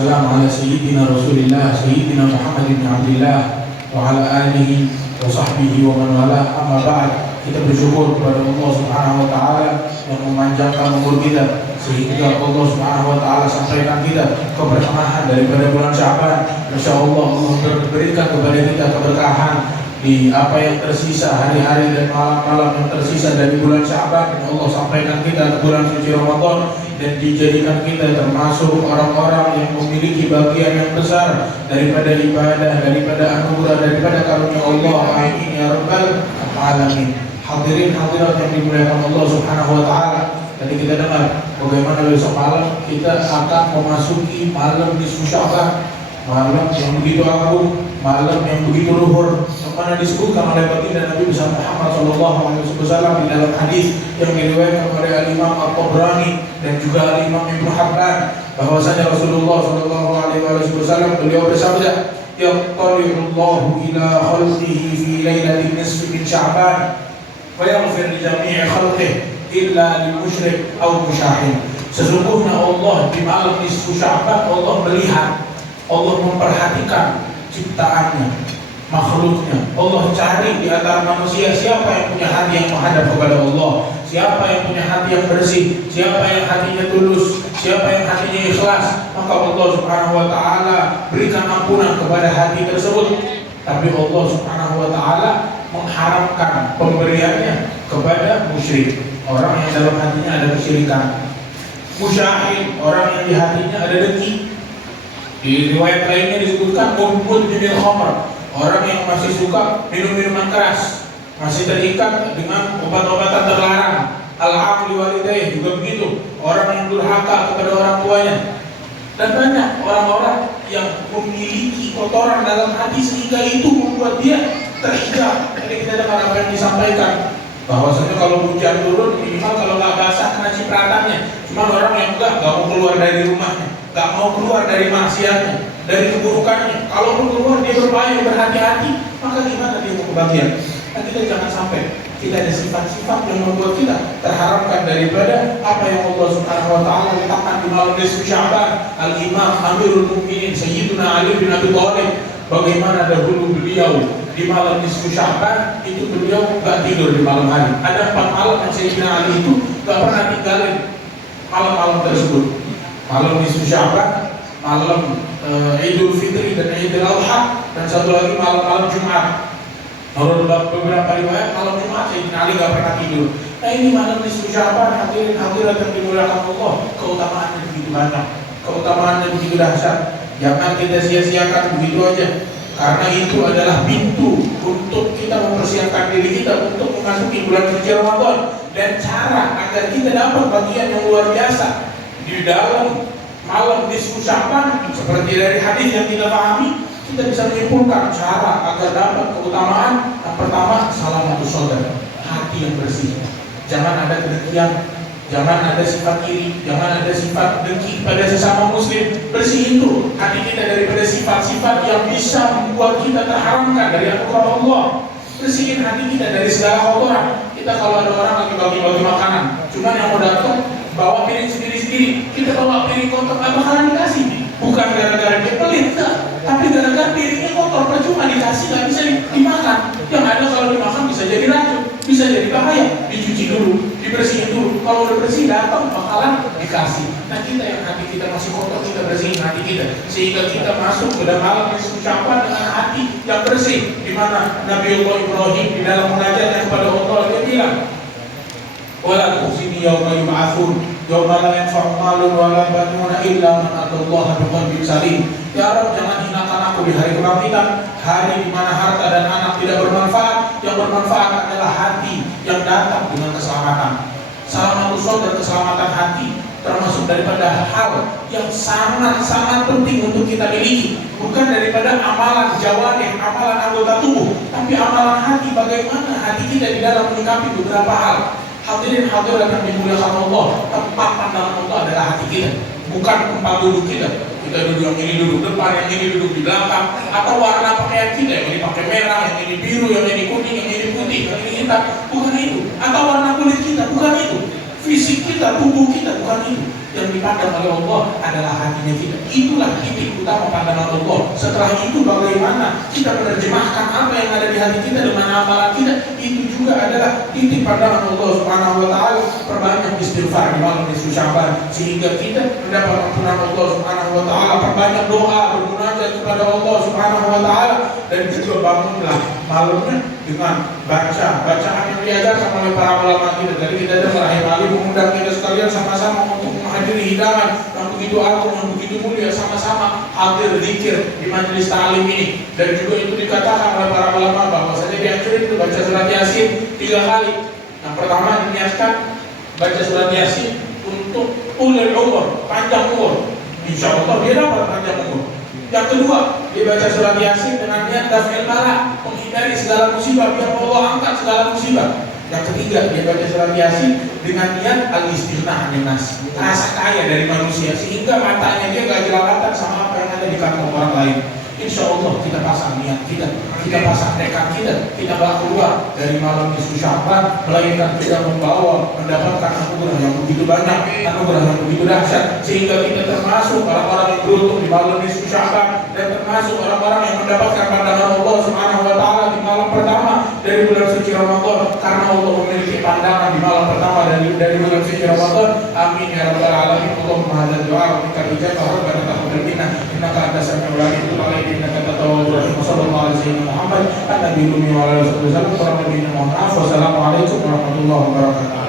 wassalamu ala sayyidina Rasulillah sayyidina Muhammad bin Abdullah wa ala alihi wa sahbihi wa man wala. Amma ba'd. Kita bersyukur kepada Allah Subhanahu wa taala yang memanjangkan umur kita sehingga Allah Subhanahu wa taala sampaikan kita ke pertengahan daripada bulan Sya'ban. Insyaallah Allah berikan kepada kita keberkahan di apa yang tersisa, hari-hari dan malam-malam yang tersisa dari bulan Sya'ban. Allah sampaikan kita ke bulan suci Ramadan dan dijadikan kita termasuk orang-orang yang memiliki bagian yang besar daripada ibadah, daripada anugerah, daripada karunia Allah. Amin ya rabbal alamin. Hadirin hadirat yang dimuliakan Allah Subhanahu wa taala, tadi kita dengar bagaimana besok malam kita akan memasuki malam nisfu Sya'ban, malam yang begitu agung, malam yang begitu luhur, yang mana disebutkan oleh baginda Nabi besar Muhammad sallallahu alaihi wasallam di dalam hadis yang diriwayatkan oleh Al-Imam At-Tabrani dan juga Al-Imam Ibnu Hibban, bahwasanya Rasulullah sallallahu alaihi wasallam beliau bersabda, "Yaqtalillahu ila khalqihi fi lailatin nisfi min Sya'ban wa yaghfir li jami'i khalqihi illa lil musyrik aw musyahin." Sesungguhnya Allah di malam nisfu Sya'ban Allah melihat, Allah memperhatikan ciptaannya, makhluknya. Allah cari di antara manusia siapa yang punya hati yang menghadap kepada Allah, siapa yang punya hati yang bersih, siapa yang hatinya tulus, siapa yang hatinya ikhlas. Maka Allah Subhanahu wa taala berikan ampunan kepada hati tersebut. Tapi Allah Subhanahu wa taala mengharamkan pemberiannya kepada musyrik, orang yang dalam hatinya ada kesyirikan. Musyahin, orang yang di hatinya ada dengki. Di riwayat lainnya disebutkan mumpul minil khamr, orang yang masih suka minum minuman keras, masih terikat dengan obat-obatan terlarang. Al-aqli walidayh juga begitu, orang yang durhaka kepada orang tuanya. Dan banyak orang-orang yang memiliki kotoran dalam hati sehingga itu membuat dia terhijab. Jadi kita dengar apa yang disampaikan, bahwasanya kalau hujan turun minimal kalau nggak basah kena cipratannya. Cuma orang yang nggak mau keluar dari rumahnya, nggak mau keluar dari maksiatnya, dari keburukannya. Kalau keluar dia berbahaya, berhati-hati. Maka gimana dia mau kebahagiaan? Nah, kita jangan sampai kita ada sifat-sifat yang membuat kita terharamkan daripada apa yang Allah Subhanahu wa taala letakkan di malam nisfu Sya'ban. Al-Imam Amirul Mukminin Sayyiduna Ali bin Abi Thalib, bagaimana dahulu beliau di malam nisfu Sya'ban itu beliau gak tidur di malam hari. Ada 4 malam yang Sayyidina Ali itu gak pernah tinggalin malam-malam tersebut. Malam nisfu Sya'ban, malam Idul Fitri dan Idul Adha, dan satu lagi malam-malam Jumat. Menurut beberapa riwayat malam Jumat Sayyidina Ali gak pernah tidur. Nah, ini malam nisfu Sya'ban, hadirin hadirat yang dimuliakan Allah, keutamaannya begitu banyak, keutamaannya begitu dahsyat. Jangan kita sia-siakan begitu aja, karena itu adalah pintu untuk kita mempersiapkan diri kita untuk memasuki bulan suci Ramadan. Dan cara agar kita dapat bagian yang luar biasa di dalam malam nisfu Sya'ban, seperti dari hadis yang kita pahami, kita bisa menyimpulkan cara agar dapat keutamaan. Yang pertama, salamatus sadar, hati yang bersih. Jangan ada kedengkian, jangan ada sifat iri, jangan ada sifat dengki pada sesama muslim. Bersih itu hati kita daripada sifat-sifat yang bisa membuat kita terharamkan dari anugerah Allah. Bersihin hati kita dari segala kotoran. Kita kalau ada orang lagi bagi-bagi makanan, cuman yang mau datang bawa piring sendiri-sendiri, kita bawa piring kotor, nggak bakalan dikasih. Bukan gara-gara dia pelit, tapi gara-gara piringnya kotor, percuma dikasih, nggak bisa dimakan. Yang ada kalau dimakan bisa jadi racun, bisa jadi bahaya. Dicuci dulu, dibersihin dulu. Kalau udah bersih datang bakalan dikasih. Nah, kita yang hati kita masih kotor, kita bersihin hati kita sehingga kita masuk ke dalam malam nisfu Sya'ban dengan hati yang bersih. Di mana Nabi Allah Ibrahim di dalam munajatnya kepada Allah dia bilang, "Wala tukhzini yauma yub'atsun, yauma la yanfa'u malun wala banuna illa man atallaha biqalbin salim." Ya Rabb, jangan hinakan aku di hari kebangkitan, hari di mana harta dan anak tidak bermanfaat. Yang bermanfaat adalah hati yang datang dengan keselamatan. Salamatus sadar, keselamatan hati, termasuk daripada hal yang sangat-sangat penting untuk kita miliki. Bukan daripada amalan jawarih, amalan anggota tubuh, tapi amalan hati. Bagaimana hati kita di dalam menyikapi beberapa hal. Hadirin hadirat yang dimuliakan Allah, tempat pandangan Allah adalah hati kita, bukan tempat duduk kita. Kita duduk, yang ini duduk depan, yang ini duduk di belakang, atau warna pakaian kita, yang ini pakai merah, yang ini biru, yang ini kuning, yang ini putih, yang ini hitam. Bukan itu. Atau warna kulit kita, bukan itu. Fisik kita, tubuh kita, bukan itu. Yang dipandang oleh Allah adalah hatinya kita. Itulah titik utama pandangan Allah. Setelah itu bagaimana kita menerjemahkan apa yang ada di hati kita dengan amalan kita, itu juga adalah titik pandangan Allah Subhanahu wa taala. Perbanyak istighfar di malam nisfu Sya'ban sehingga kita mendapat ampunan Allah Subhanahu wa taala. Perbanyak doa, bermunajat kepada Allah Subhanahu wa taala, dan juga bangunlah malamnya dengan bacaan yang diajarkan oleh para ulama kita. Jadi kita dengar Ali mengundang kita sekalian sama-sama untuk menghadiri hidangan yang begitu agung, yang begitu mulia, sama-sama hadir zikir di majelis ta'lim ini. Dan juga itu dikatakan oleh para ulama bahwa saja dianjurin itu baca surat Yasin 3 kali. Yang pertama diniatkan baca surat Yasin untuk ulil umur, panjang umur. Insya Allah dia dapat panjang umur. Yang kedua, dia baca surat Yasin dengan niat daf'il bala, menghindari segala musibah, biar Allah angkat segala musibah. Yang ketiga, dia baca surat Yasin dengan niat al-istighnah 'anil nas, rasa kaya dari manusia, sehingga matanya dia gak jelalatan sama apa yang ada di kantong orang lain. Insya Allah kita pasang niat kita pasang tekad kita bakal keluar dari malam nisfu Sya'ban, melainkan kita mendapatkan anugerah yang begitu banyak, anugerah yang begitu dahsyat, sehingga kita termasuk orang-orang yang beruntung di malam nisfu Sya'ban, dan termasuk orang-orang yang mendapatkan pandangan Allah Subhanahu wa taala di malam pertama dari bulan suci Ramadan, karena Allah memiliki pandangan di malam pertama dari bulan suci Ramadan. Amin ya rabbal alamin. Allahumma hadzal du'a wa minka ijabah wa rabbana taqabbal minna innaka antas samiul alim wa tub innaka tawwabur rahim. Sallallahu alaihi wasallam Muhammad an-nabiyyi wa ala alihi wasallam. Wassalamualaikum warahmatullahi wabarakatuh.